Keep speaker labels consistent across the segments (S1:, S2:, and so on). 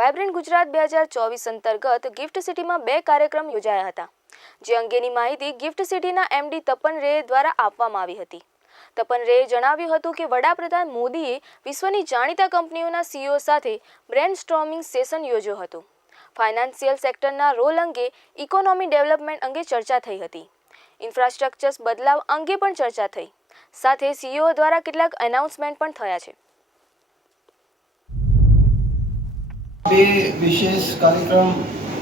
S1: Vibrant Gujarat બે હજાર ચોવીસ અંતર્ગત ગિફ્ટ સિટીમાં બે કાર્યક્રમ યોજાયા હતા. જે અંગેની માહિતી ગિફ્ટ સિટીના એમડી તપન રે દ્વારા આપવામાં આવી હતી. તપન રેએ જણાવ્યું હતું કે વડાપ્રધાન મોદીએ વિશ્વની જાણીતા કંપનીઓના સીઈઓ સાથે બ્રેન સ્ટ્રોમિંગ સેશન યોજ્યો હતો. ફાઇનાન્શિયલ સેક્ટરના રોલ અંગે ઇકોનોમી ડેવલપમેન્ટ અંગે ચર્ચા થઈ હતી. ઇન્ફ્રાસ્ટ્રક્ચર્સ બદલાવ અંગે પણ ચર્ચા થઈ. સાથે સીઈઓ દ્વારા કેટલાક એનાઉન્સમેન્ટ પણ થયા છે.
S2: બે વિશેષ કાર્યક્રમ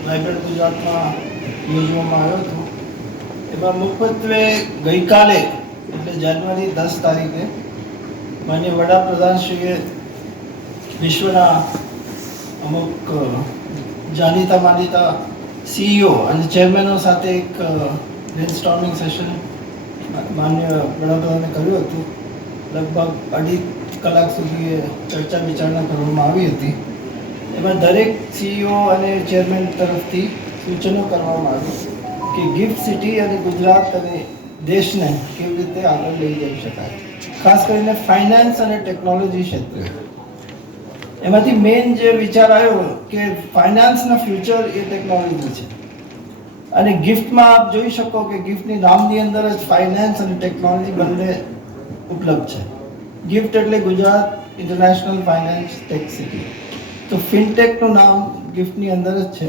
S2: લાઇબ્રેરી ગુજરાતમાં યોજવામાં આવ્યો હતો. એમાં મુખ્યત્વે ગઈકાલે, એટલે જાન્યુઆરી દસ તારીખે, માન્ય વડાપ્રધાનશ્રીએ વિશ્વના અમુક જાણીતા માનીતા સીઈઓ અને ચેરમેનો સાથે એક બ્રેનસ્ટોર્મિંગ સેશન માન્ય વડાપ્રધાને કર્યું હતું. લગભગ અઢી કલાક સુધી ચર્ચા વિચારણા કરવામાં આવી હતી. એમાં દરેક સીઈઓ અને ચેરમેન તરફથી સૂચનો કરવામાં આવ્યું કે ગિફ્ટ સિટી અને ગુજરાત અને દેશને કેવી રીતે આગળ લઈ જઈ શકાય. ખાસ કરીને ફાઇનાન્સ અને ટેકનોલોજી ક્ષેત્રે. એમાંથી મેઇન જે વિચાર આવ્યો કે ફાઇનાન્સના ફ્યુચર એ ટેકનોલોજી છે. અને ગિફ્ટમાં આપ જોઈ શકો કે ગિફ્ટની નામની અંદર જ ફાઇનાન્સ અને ટેકનોલોજી બંને ઉપલબ્ધ છે. ગિફ્ટ એટલે Gujarat international finance tech city તો ફિનટેકનું નામ ગિફ્ટની અંદર જ છે.